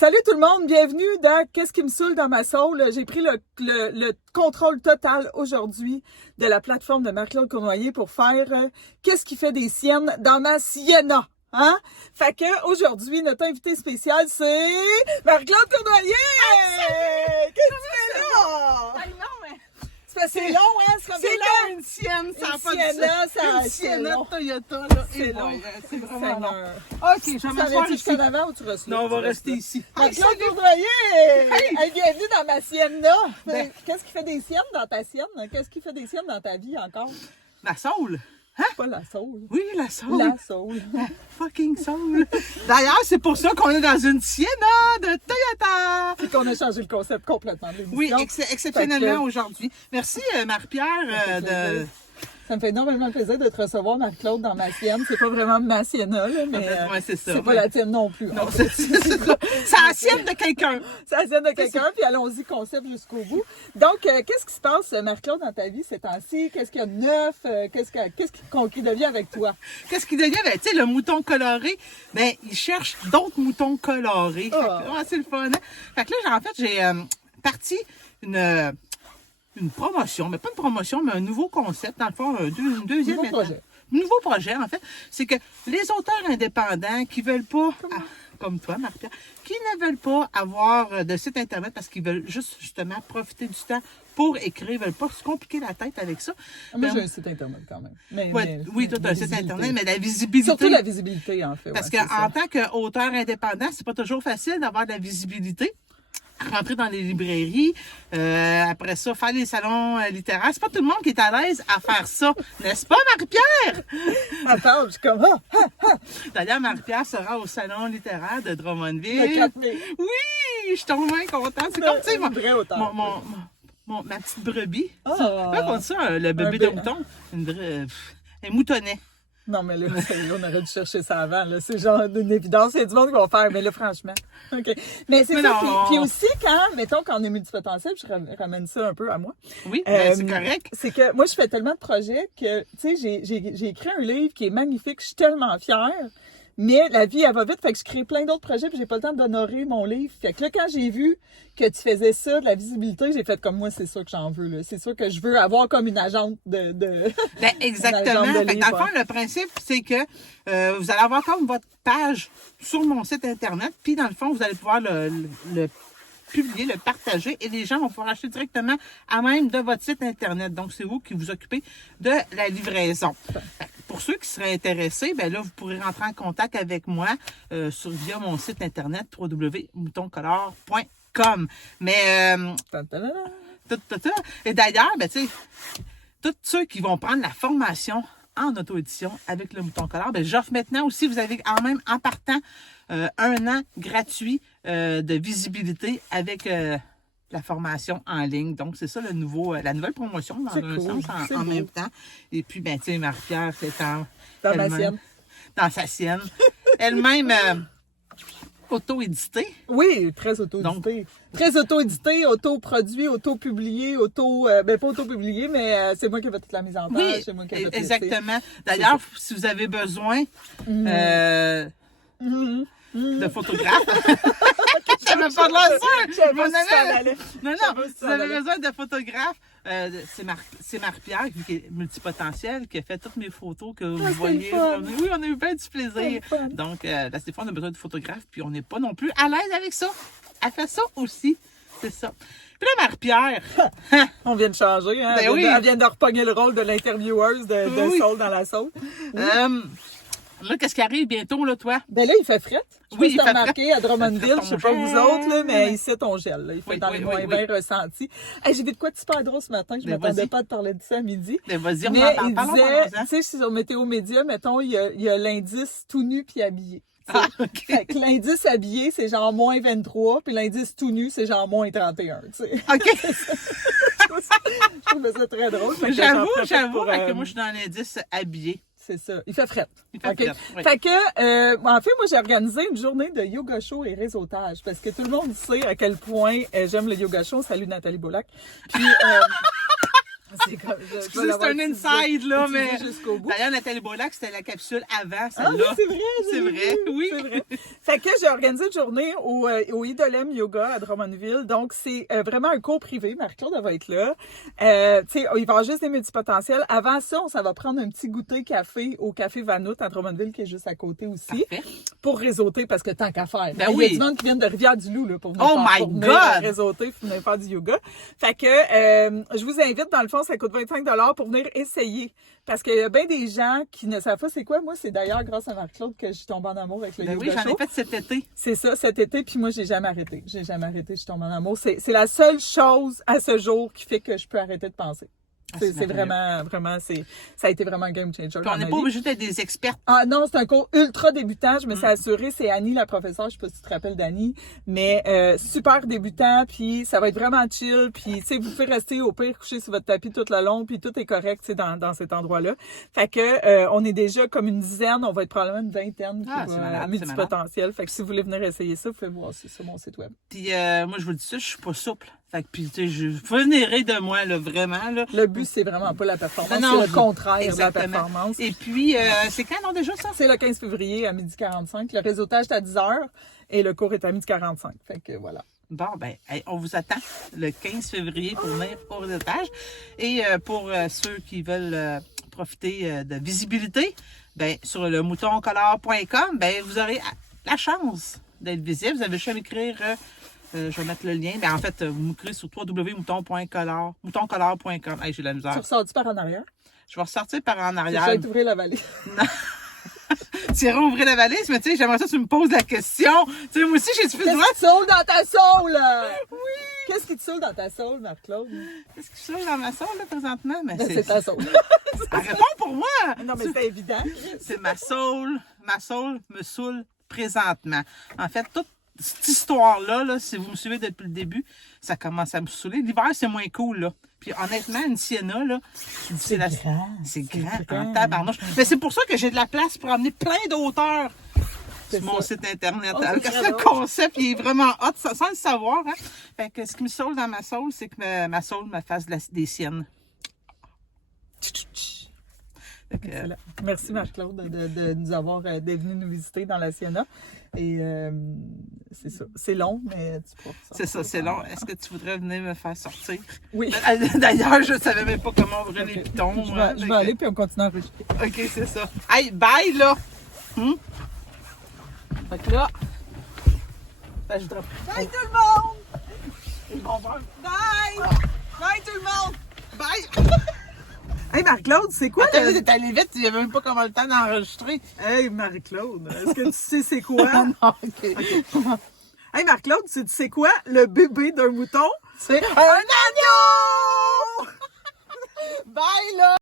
Salut tout le monde, bienvenue dans Qu'est-ce qui me saoule dans ma soul. J'ai pris le contrôle total aujourd'hui de la plateforme de Marc-Claude Cournoyer pour faire Qu'est-ce qui fait des siennes dans ma Sienna. Hein? Fait que aujourd'hui, notre invité spécial, c'est Marc-Claude Cournoyer! Qu'est-ce que tu fais là? C'est long, hein? C'est long, une sienne, ça n'a pas de Sienna, ça une Sienna long. Toyota, là. C'est long. C'est vraiment long. Seigneur. OK, je vais Tu m'asseoir s'en ici. jusqu'en avant ou tu restes là? Non, on va rester ici. Marc-Claude Cournoyer! Hey! Hey, bienvenue dans ma Sienna! Ben- Qu'est-ce qui fait des siennes dans ta sienne? Qu'est-ce qui fait des siennes dans ta vie encore? La soul. Pas la soul. Oui, la soul. La soul. La fucking soul. D'ailleurs, c'est pour ça qu'on est dans une Sienna de Toyota. C'est qu'on a changé le concept complètement de l'émission. Oui, exceptionnellement Fait que- aujourd'hui. Merci, Marie-Pierre. Ça me fait énormément plaisir de te recevoir, Marc-Claude, dans ma sienne. C'est pas vraiment ma Sienna, là, mais Ouais, c'est ça. pas la tienne non plus. Non, c'est la sienne de quelqu'un. C'est la sienne de quelqu'un, puis allons-y concept jusqu'au bout. Donc, qu'est-ce qui se passe, Marc-Claude, dans ta vie ces temps-ci? Qu'est-ce qu'il y a de neuf? Qu'est-ce qui devient avec toi? Qu'est-ce qui devient? Ben, tu sais, le mouton coloré, ben, il cherche d'autres moutons colorés. Oh. Fait que, ouais, c'est le fun, hein? Fait que là, en fait, j'ai parti une promotion, mais pas une promotion, mais un nouveau concept, dans le fond, une deuxième Nouveau étape. projet. Nouveau projet, en fait. C'est que les auteurs indépendants qui veulent pas, comme toi, Marie-Pierre, qui ne veulent pas avoir de site Internet parce qu'ils veulent juste, justement, profiter du temps pour écrire, ils veulent pas se compliquer la tête avec ça. Moi, Ben, j'ai un site Internet quand même. oui, toi, tu as un site visibilité. Internet, mais la visibilité. Surtout la visibilité, en fait. Parce ouais, c'est qu'en ça. tant qu'auteur indépendant, c'est pas toujours facile d'avoir de la visibilité. Rentrer dans les librairies, après ça, faire les salons littéraires. C'est pas tout le monde qui est à l'aise à faire ça, n'est-ce pas, Marie-Pierre? Attends, je suis comme, D'ailleurs, Marie-Pierre sera au salon littéraire de le Drummondville. 4 mai. Oui, je suis tellement contente. C'est comme, tu sais, Un vrai auteur. ma petite brebis. Ah. Comment on dit ça, le bébé de bé- mouton? Un moutonnet. Non, mais là, on aurait dû chercher ça avant. Là. C'est genre une évidence. Il y a du monde qui va faire. Mais là, franchement. OK. Mais c'est Mais ça. non. Puis aussi, mettons, quand on est multipotentiel, je ramène ça un peu à moi. Oui, ben, c'est Euh, correct. C'est que moi, je fais tellement de projets que, tu sais, j'ai écrit un livre qui est magnifique. Je suis tellement fière. Mais la vie, elle va vite. Fait que je crée plein d'autres projets puis j'ai pas le temps d'honorer mon livre. Fait que là, quand j'ai vu que tu faisais ça, de la visibilité, j'ai fait comme moi, c'est ça que j'en veux, là. C'est ça que je veux avoir comme une agente de... Ben, exactement. Dans le genre de Fait que dans le livre, fond, le principe, c'est que vous allez avoir comme votre page sur mon site Internet, puis dans le fond, vous allez pouvoir le publier, le partager, et les gens vont pouvoir acheter directement à même de votre site Internet. Donc, c'est vous qui vous occupez de la livraison. Fait que pour ceux qui seraient intéressés, ben là, vous pourrez rentrer en contact avec moi via mon site Internet www.moutoncolor.com. Mais et d'ailleurs, ben, tu sais, tous ceux qui vont prendre la formation en auto-édition avec le Mouton Color, ben, j'offre maintenant aussi, vous avez en même en partant 1 an gratuit de visibilité avec la formation en ligne. Donc, c'est ça la nouvelle promotion dans C'est un cool, sens c'est en beau. même temps. Et puis, ben, tu sais, Marie-Pierre, c'est Dans ma elle-même- sienne. Dans sa sienne. Elle-même auto-éditée. Oui, très auto-édité. Très auto-édité, auto-produit, auto-publié, ben pas auto-publié, mais c'est moi qui ai fait toute la mise en page, Oui, c'est moi qui ai fait le site. exactement. D'ailleurs, si vous avez besoin de photographes, j'avais pas de l'air sûr. Je savais Mon pas si t'en ami- allais. Non, Je savais non, pas si si t'en vous avez allais. besoin de photographes, c'est Marie-Pierre qui est multipotentielle, qui a fait toutes mes photos que vous c'est voyez. le fun. Oui, on a eu bien du C'est plaisir. le fun. Donc, des fois, on a besoin de photographes, puis on n'est pas non plus à l'aise avec ça. Elle fait ça aussi. C'est ça. Puis là, Marie-Pierre, On vient de changer, hein? Ben oui. Elle vient de repogner le rôle de l'intervieweuse de Oui. Soul dans la sauce. là, qu'est-ce qui arrive bientôt, là, toi? Ben là, il fait fret. Je sais Oui, pas si il t'as fait remarqué à Drummondville, fret, je sais pas on vous gèle. autres, là, mais ici, on gèle. Là. Il fait Oui, dans oui, les oui, moins oui. bien ressentis. Hey, j'ai vu de quoi de super drôle ce matin. Je Ben, m'attendais vas-y. pas à te parler de ça à midi. Ben, vas-y, on Mais en il parle. disait, Parlons-en. tu sais, sur Météo Média, mettons, il y a l'indice tout nu puis habillé. Ah, OK. Fait que l'indice habillé, c'est genre moins 23, puis l'indice tout nu, c'est genre moins 31, tu sais. OK. Je trouvais ça très drôle. Fait que j'en J'avoue, profite pour, que moi, je suis dans l'indice habillé. c'est ça. Il fait fret. Il fait OK? fret, oui. Fait que, en fait, moi, j'ai organisé une journée de yoga show et réseautage parce que tout le monde sait à quel point j'aime le yoga show. Salut Nathalie Boulac. Puis, c'est comme, C'est un inside, là, mais... jusqu'au bout. D'ailleurs, Nathalie Beaulac, c'était la capsule avant Ah oui, celle-là. c'est vrai. C'est vrai, oui. C'est vrai. Fait que j'ai organisé une journée au Idolem Yoga à Drummondville. Donc, c'est vraiment un cours privé. Marie-Claude, elle va être là. Tu sais, il va y avoir juste des multipotentiels. Avant ça, ça va prendre un petit goûter café au Café Vanout à Drummondville, qui est juste à côté aussi. Parfait. Pour réseauter, parce que tant qu'à faire. Ben Il y oui. a du monde qui vient de Rivière-du-Loup, là, pour venir, Oh my pour venir God! réseauter, pour venir faire du yoga. Fait que, je vous invite, dans le fond, ça coûte 25 $ pour venir essayer. Parce qu'il y a bien des gens qui ne savent pas c'est quoi. Moi, c'est d'ailleurs grâce à Marc-Claude que je suis tombée en amour avec le Ben yoga oui, j'en ai chaud. fait cet été. C'est ça, cet été, puis moi, j'ai jamais arrêté. Je suis tombée en amour. C'est la seule chose à ce jour qui fait que je peux arrêter de penser. C'est vraiment, ça a été vraiment un game changer. Puis on n'est pas obligé d'être des expertes. Ah non, c'est un cours ultra débutant. Je me suis assurée, c'est Annie, la professeure. Je sais pas si tu te rappelles d'Annie, mais super débutant. Puis ça va être vraiment chill. Puis tu sais, vous pouvez rester au pire coucher sur votre tapis tout le long. Puis tout est correct, tu sais, dans cet endroit-là. Fait que on est déjà comme une dizaine. On va être probablement une vingtaine à multipotentiel. Fait que si vous voulez venir essayer ça, vous pouvez voir ça sur mon site web. Puis moi, je vous le dis ça, je suis pas souple. Fait que, puis, tu sais, vous pouvez venir rire de moi, là, vraiment, là. Le but, c'est vraiment pas la performance, Non, c'est le contraire exactement. de la performance. Et puis, c'est quand, non, déjà, ça? C'est le 15 février à 12h45. Le réseautage est à 10h et le cours est à 12h45. Fait que voilà. Bon, ben, on vous attend le 15 février pour venir au réseautage. Et pour ceux qui veulent profiter de visibilité, ben, sur le moutoncolor.com, ben, vous aurez la chance d'être visible. Vous avez juste à m'écrire... je vais mettre le lien. Ben, en fait, vous m'écrivez sur www.moutoncolor.com. Hey, j'ai de la misère. Tu ressors-tu par en arrière? Je vais ressortir par en Tu arrière. vas ouvrir la vallée. Tu iras ouvrir la valise, mais tu sais, j'aimerais ça que tu me poses la question. Tu sais, moi aussi, j'ai fait Qu'est-ce droit. qui te saoule dans ta soul? Oui! Qu'est-ce qui te saoule dans ta soul, Marc-Claude? Qu'est-ce qui se dans ma soul, là, présentement? Mais C'est ta soul. Réponds pour moi! Non, mais c'est évident. C'est ma soul me saoule présentement. En fait, toute cette histoire-là, là, si vous me suivez depuis le début, ça commence à me saouler. L'hiver, c'est moins cool, là. Puis honnêtement, une Sienna, là, c'est grand. C'est grand en tabarnouche. Mais c'est pour ça que j'ai de la place pour emmener plein d'auteurs sur mon site internet. Oh, Le concept, il est vraiment hot, sans le savoir. Hein? Fait que ce qui me saoule dans ma soul, c'est que ma soul me fasse des siennes. Excellent. Merci Marc-Claude de nous avoir d'être venu nous visiter dans la Sienna. Et c'est ça. C'est long, mais tu pourras c'est ça, c'est long. Est-ce que tu voudrais venir me faire sortir? Oui. D'ailleurs, je ne savais même pas comment ouvrir les pitons. Je vais aller puis on continue à enregistrer. OK, c'est ça. Hey, bye là! Fait que là, je drop. Bye tout le monde! Bye! Bye tout le monde! Bye! Hey Marc-Claude, c'est quoi T'es allé vite, tu n'avais même pas comment le temps d'enregistrer. Hey Marie-Claude, est-ce que tu sais c'est quoi? Non, OK. Hey Marc-Claude, tu sais quoi le bébé d'un mouton? C'est un agneau! Bye là!